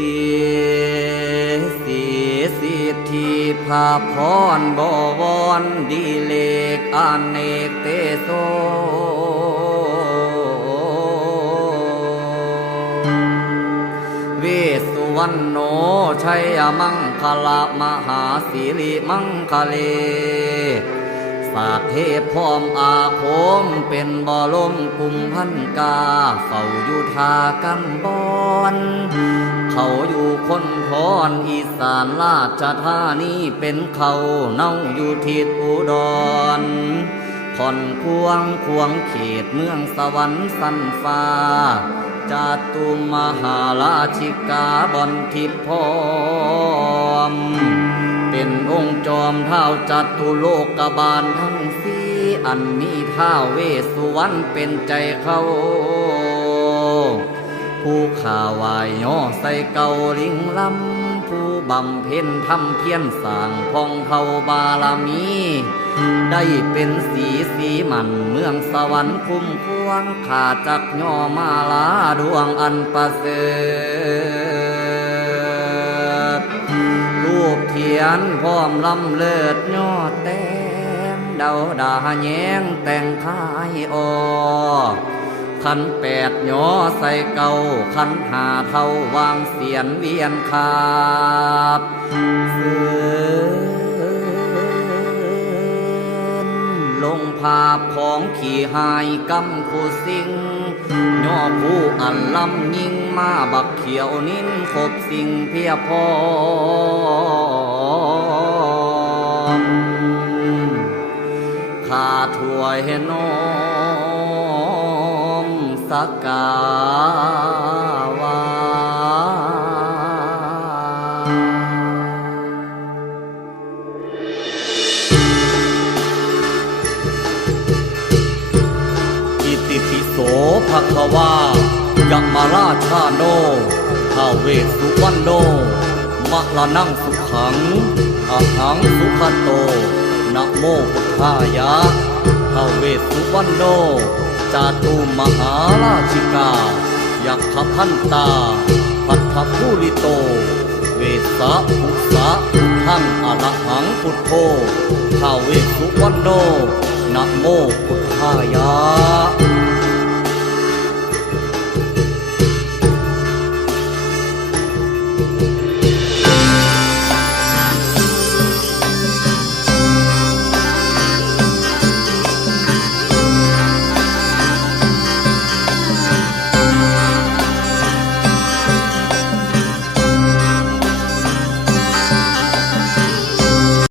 สีสีสิทธิภาพรบวรดีเลกอเนกเตโสเวสุวรรณโนชัยมังคละมหาสิริมังคเลสาเทพพร้อมอาคมเป็นบ่อลมกุมพันกาเฝ้าอยู่ทากันบอน เขาอยู่คนทอนอีสานราชธานีเป็นเขาเน่าอยู่ทิศอุดรคอนควงควงเขตเมืองสวรรค์สันฟ้าจาตุมหาราชิกาบอนทิพย์พร้อม เป็นองค์จอมเท้าจัตุโลกบาลทั้งสี่อันมีท้าเวสสุวรรณเป็นใจเขา ผู้ข่าวายย่อใส่เกาลิงลำ ผู้บำเพ็ญทำเพียรสร้างพองเทาบารมี ได้เป็นสีสีมันเมืองสวรรค์คุ้มควงขาจักย่อมาลาดวงอันประเสริฐรูปเทียนพร้อมลำเลิศยอดแต้มเดาดาแยงแต่งคายออ ขันแปดย่อใส่เก่าขันหาเท่าวางเสียนเวียนคาบเสือนลงภาพของขี่หายกำคูสิงย่อผู้อันลำยิงมาบักเขียวนิ้นครบสิ่งเพียพร้อข้าถวยน้อม สักกาวาอิติปิโสภะคะวายมราชาโนทาเวสุวรรณโนมะละนังสุขังอะหังสุขโตนะโมพุทธายะทาเวสสุวรรณโน จาตุมหาราชิกา ยักขพันตา พัทธภูริโต เวสะภุสะพุทธังอรหังพุทโธท้าเวสุวรรณโนนะโมพุทธ